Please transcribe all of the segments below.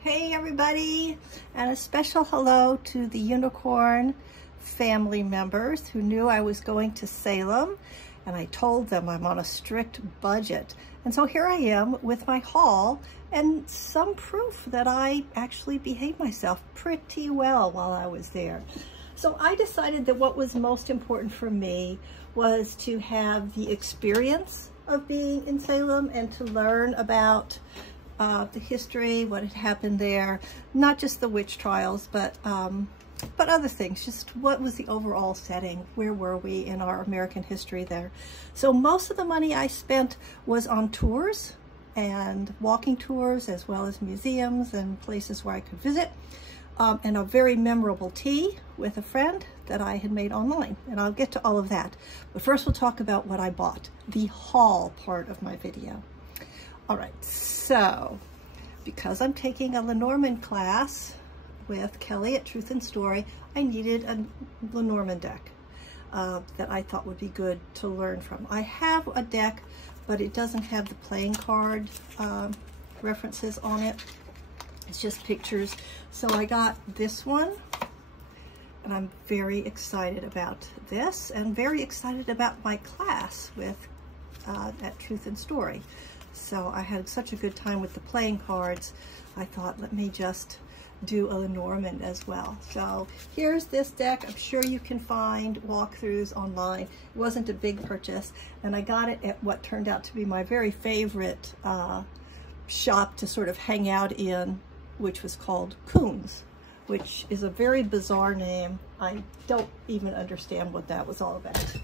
Hey everybody, and a special hello to the Unicorn family members who knew I was going to Salem, and I told them I'm on a strict budget. And so here I am with my haul and some proof that I actually behaved myself pretty well while I was there. So I decided that what was most important for me was to have the experience of being in Salem and to learn about the history, what had happened there, not just the witch trials, but other things, just what was the overall setting, where were we in our American history there. So most of the money I spent was on tours and walking tours, as well as museums and places where I could visit, and a very memorable tea with a friend that I had made online, and I'll get to all of that. But first we'll talk about what I bought, the haul part of my video. All right, so because I'm taking a Lenormand class with Kelly at Truth and Story, I needed a Lenormand deck that I thought would be good to learn from. I have a deck, but it doesn't have the playing card references on it. It's just pictures. So I got this one, and I'm very excited about this and very excited about my class with at Truth and Story. So I had such a good time with the playing cards, I thought, let me just do a Lenormand as well. So here's this deck. I'm sure you can find walkthroughs online. It wasn't a big purchase, and I got it at what turned out to be my very favorite shop to sort of hang out in, which was called Coons, which is a very bizarre name. I don't even understand what that was all about.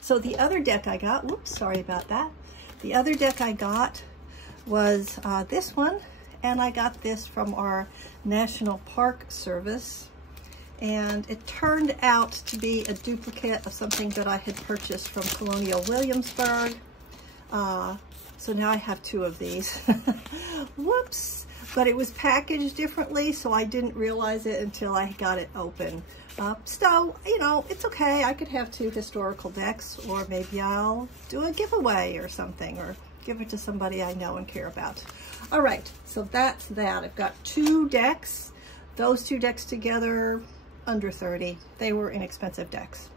So the other deck I got, whoops, sorry about that. The other deck I got was this one, and I got this from our National Park Service, and it turned out to be a duplicate of something that I had purchased from Colonial Williamsburg. So now I have two of these. Whoops! But it was packaged differently, so I didn't realize it until I got it open. So, you know, it's okay. I could have two historical decks, or maybe I'll do a giveaway or something, or give it to somebody I know and care about. All right, so that's that. I've got two decks. Those two decks together, under 30. They were inexpensive decks.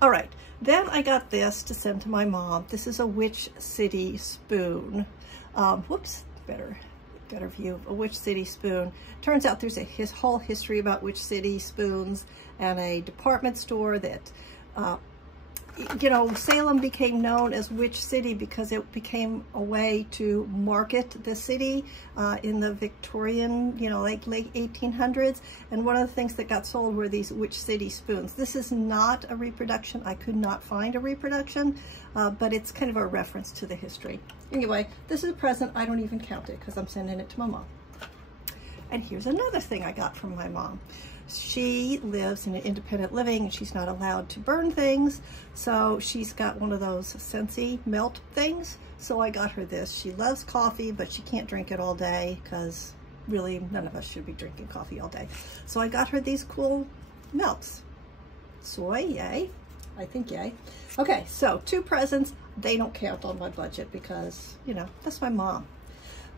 All right, then I got this to send to my mom. This is a Witch City spoon. Whoops, better view of a Witch City spoon. Turns out there's a whole history about Witch City spoons, and a department store that, you know, Salem became known as Witch City because it became a way to market the city in the Victorian, you know, like late 1800s. And one of the things that got sold were these Witch City spoons. This is not a reproduction. I could not find a reproduction, but it's kind of a reference to the history. Anyway, this is a present. I don't even count it because I'm sending it to my mom. And here's another thing I got from my mom. She lives in an independent living and she's not allowed to burn things. So she's got one of those Scentsy melt things. So I got her this. She loves coffee, but she can't drink it all day because really none of us should be drinking coffee all day. So I got her these cool melts. Soy, yay. I think yay. Okay, so two presents. They don't count on my budget because, you know, that's my mom.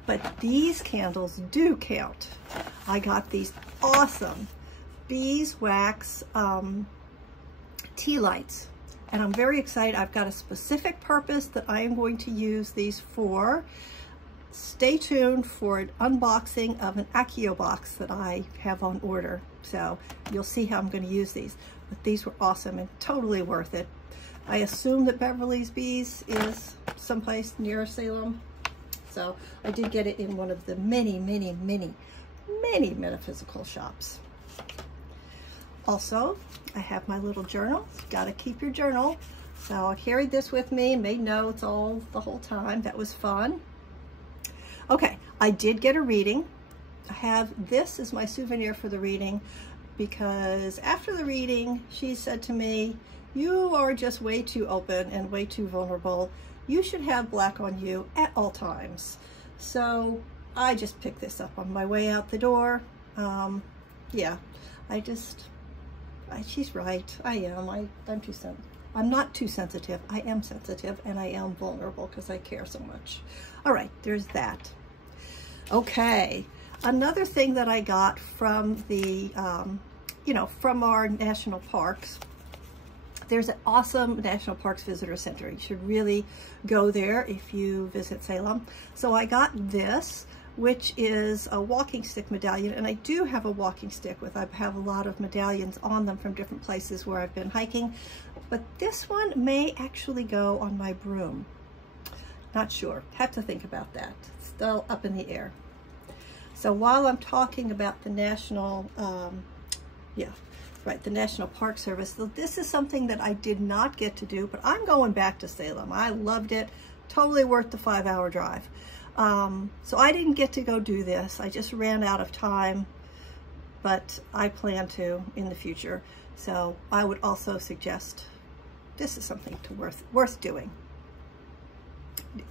But these candles do count. I got these awesome beeswax tea lights, and I'm very excited. I've got a specific purpose that I am going to use these for. Stay tuned for an unboxing of an Accio box that I have on order. So you'll see how I'm going to use these. But these were awesome and totally worth it. I assume that Beverly's Bees is someplace near Salem. So I did get it in one of the many, many, many, many metaphysical shops. Also, I have my little journal. Got to keep your journal. So I carried this with me, made notes the whole time. That was fun. Okay, I did get a reading. I have this as my souvenir for the reading because after the reading, she said to me, "You are just way too open and way too vulnerable. You should have black on you at all times." So I just picked this up on my way out the door. Yeah, she's right. I am. I'm not too sensitive. I am sensitive and I am vulnerable because I care so much. All right, there's that. Okay, Another thing that I got from the, from our national parks, there's an awesome National Parks Visitor Center. You should really go there if you visit Salem. So I got this, which is a walking stick medallion, and I do have a walking stick with, I have a lot of medallions on them from different places where I've been hiking, but this one may actually go on my broom. Not sure, have to think about that. Still up in the air. So while I'm talking about the National, the National Park Service, so this is something that I did not get to do, but I'm going back to Salem. I loved it, totally worth the 5-hour drive. So I didn't get to go do this. I just ran out of time, but I plan to in the future. So I would also suggest this is something worth doing.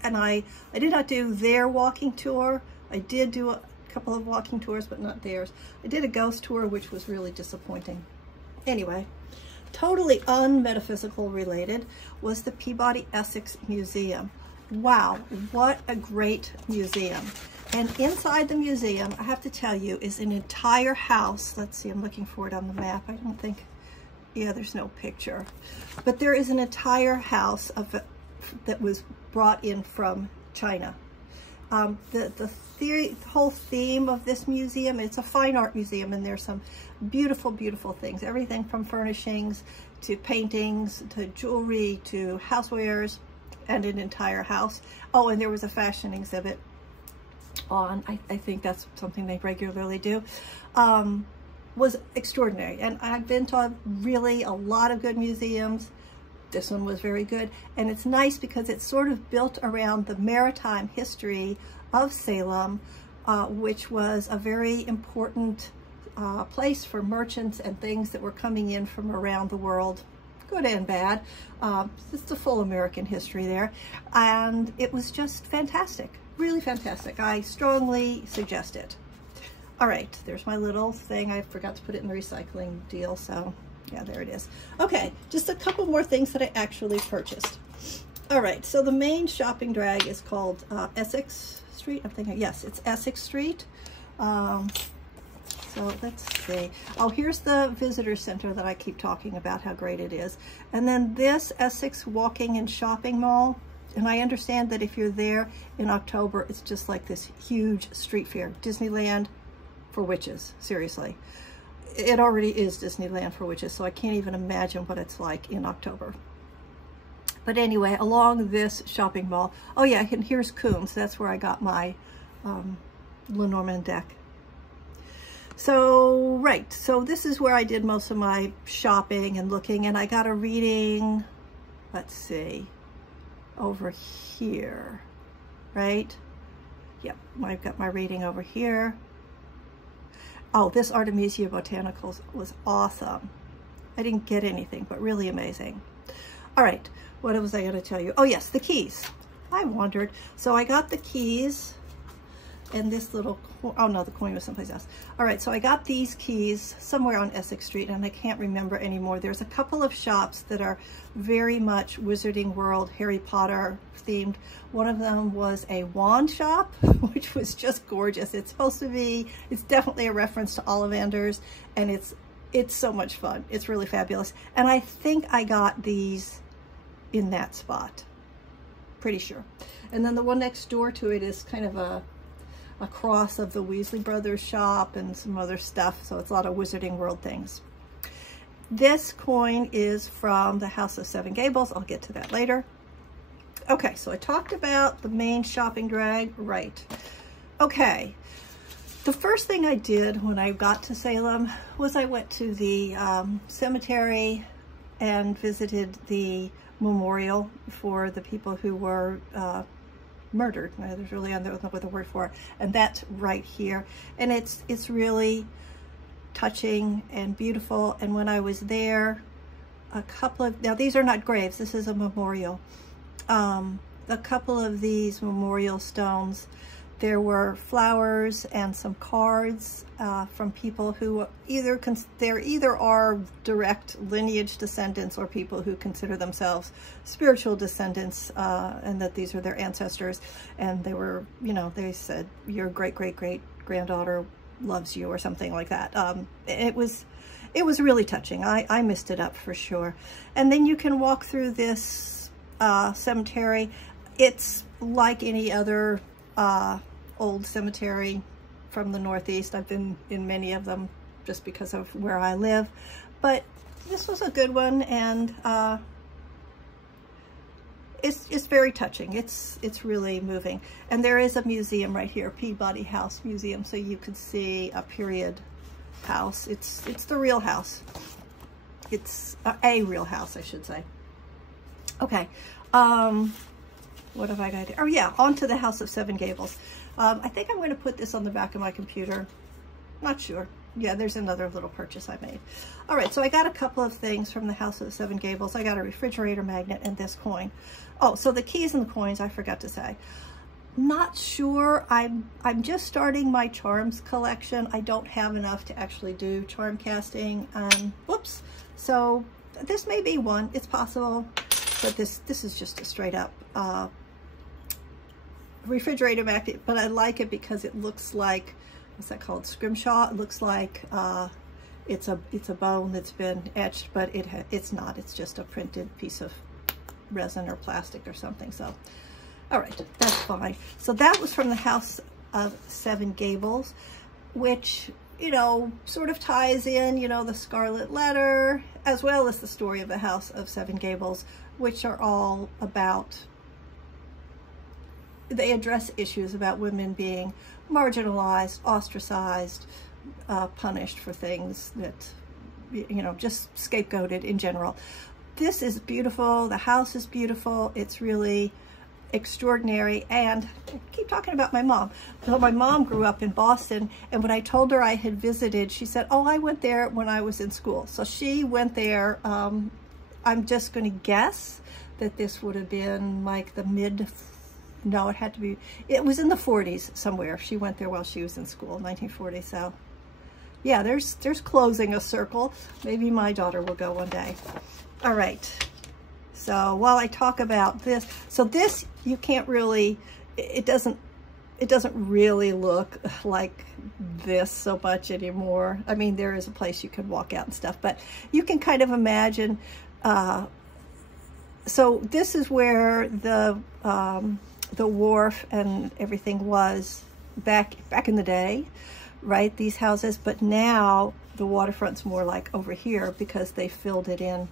And I did not do their walking tour. I did do a couple of walking tours, but not theirs. I did a ghost tour, which was really disappointing. Anyway, totally unmetaphysical related was the Peabody Essex Museum. Wow, what a great museum. And inside the museum, I have to tell you, is an entire house. Let's see, I'm looking for it on the map. I don't think, yeah, there's no picture. But there is an entire house that was brought in from China. The whole theme of this museum, it's a fine art museum, and there's some beautiful, beautiful things. Everything from furnishings to paintings to jewelry to housewares, and an entire house. Oh, and there was a fashion exhibit on, I think that's something they regularly do, was extraordinary. And I've been to really a lot of good museums. This one was very good. And it's nice because it's sort of built around the maritime history of Salem, which was a very important place for merchants and things that were coming in from around the world, good and bad. It's a full American history there. And it was just fantastic, really fantastic. I strongly suggest it. All right, there's my little thing. I forgot to put it in the recycling deal, so yeah, there it is. Okay, just a couple more things that I actually purchased. All right, so the main shopping drag is called Essex Street. I'm thinking, yes, it's Essex Street. So let's see. Oh, here's the visitor center that I keep talking about, how great it is. And then this Essex Walking and Shopping Mall. And I understand that if you're there in October, it's just like this huge street fair. Disneyland for witches, seriously. It already is Disneyland for witches, so I can't even imagine what it's like in October. But anyway, along this shopping mall, oh yeah, and here's Coombs. That's where I got my Lenormand Deck. So, right, so this is where I did most of my shopping and looking, and I got a reading, let's see, over here, right? Yep, I've got my reading over here. Oh, this Artemisia Botanicals was awesome. I didn't get anything, but really amazing. All right, what was I going to tell you? Oh yes, the keys. I wondered. So I got the keys and this little, oh no, the coin was someplace else. All right, so I got these keys somewhere on Essex Street, and I can't remember anymore. There's a couple of shops that are very much Wizarding World, Harry Potter themed. One of them was a wand shop, which was just gorgeous. It's supposed to be, it's definitely a reference to Ollivanders, and it's so much fun. It's really fabulous. And I think I got these in that spot, pretty sure. And then the one next door to it is kind of a cross of the Weasley Brothers shop and some other stuff, so it's a lot of Wizarding World things. This coin is from the House of Seven Gables. I'll get to that later. Okay, so I talked about the main shopping drag, right. Okay, the first thing I did when I got to Salem was I went to the cemetery and visited the memorial for the people who were murdered. There's really no other word for it, and that's right here. And it's really touching and beautiful. And when I was there, a couple of, now these are not graves, this is a memorial. A couple of these memorial stones, There were flowers and some cards from people who either are direct lineage descendants or people who consider themselves spiritual descendants, and that these are their ancestors. And they were, you know, they said your great-great-great-granddaughter loves you or something like that. It was really touching. I missed it up for sure. And then you can walk through this cemetery. It's like any other old cemetery from the Northeast. I've been in many of them just because of where I live, but this was a good one, and it's very touching. It's really moving. And there is a museum right here, Peabody House Museum, so you could see a period house. It's the real house. It's a real house, I should say. Okay. What have I got to do? Oh yeah, on to the House of Seven Gables. I think I'm going to put this on the back of my computer. Not sure. Yeah, there's another little purchase I made. All right, so I got a couple of things from the House of Seven Gables. I got a refrigerator magnet and this coin. Oh, so the keys and the coins, I forgot to say. Not sure. I'm just starting my charms collection. I don't have enough to actually do charm casting. Whoops. So this may be one. It's possible, but this is just a straight up refrigerator magnet, but I like it because it looks like, what's that called, scrimshaw. It looks like it's a bone that's been etched, but it's not. It's just a printed piece of resin or plastic or something. So all right, that's fine. So that was from the House of Seven Gables, which, you know, sort of ties in, you know, the Scarlet Letter, as well as the story of the House of Seven Gables, which are all about, they address issues about women being marginalized, ostracized, punished for things that, you know, just scapegoated in general. This is beautiful. The house is beautiful. It's really extraordinary. And I keep talking about my mom. So my mom grew up in Boston, and when I told her I had visited, she said, oh, I went there when I was in school. So she went there. I'm just going to guess that this would have been like the no, it had to be, it was in the 40s somewhere. She went there while she was in school, 1940. So yeah, there's closing a circle. Maybe my daughter will go one day. All right. So while I talk about this, so this, you can't really, it doesn't really look like this so much anymore. I mean, there is a place you can walk out and stuff, but you can kind of imagine, so this is where the wharf and everything was back in the day, right? These houses, but now the waterfront's more like over here because they filled it in.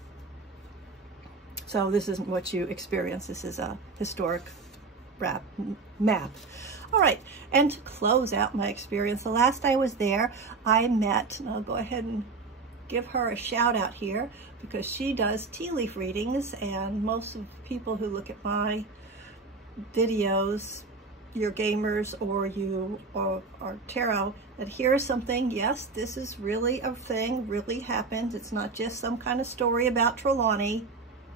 So this isn't what you experience. This is a historic map. All right, and to close out my experience, the last I was there, I met, and I'll go ahead and give her a shout out here because she does tea leaf readings, and most of the people who look at my videos, you're gamers or you are tarot, and here's something, yes, this is really a thing, really happened. It's not just some kind of story about Trelawney.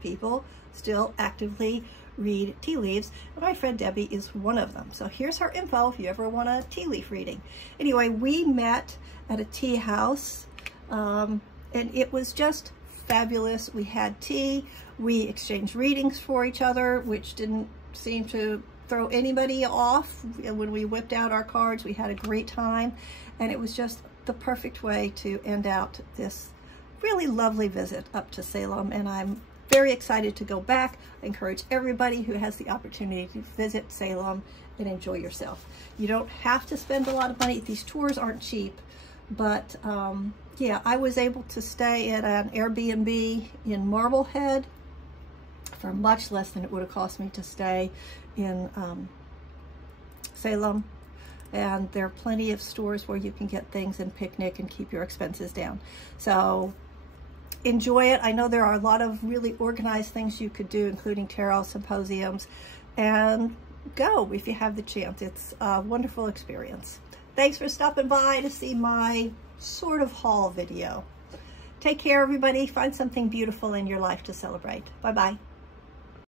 People still actively read tea leaves, and my friend Debbie is one of them. So here's her info if you ever want a tea leaf reading. Anyway, we met at a tea house, and it was just fabulous. We had tea, we exchanged readings for each other, which didn't seem to throw anybody off. When we whipped out our cards, we had a great time, and it was just the perfect way to end out this really lovely visit up to Salem, and I'm very excited to go back. I encourage everybody who has the opportunity to visit Salem and enjoy yourself. You don't have to spend a lot of money. These tours aren't cheap, but yeah, I was able to stay at an Airbnb in Marblehead for much less than it would have cost me to stay in Salem. And there are plenty of stores where you can get things and picnic and keep your expenses down. So enjoy it. I know there are a lot of really organized things you could do, including tarot symposiums, and go if you have the chance. It's a wonderful experience. Thanks for stopping by to see my sort of haul video. Take care, everybody. Find something beautiful in your life to celebrate. Bye-bye.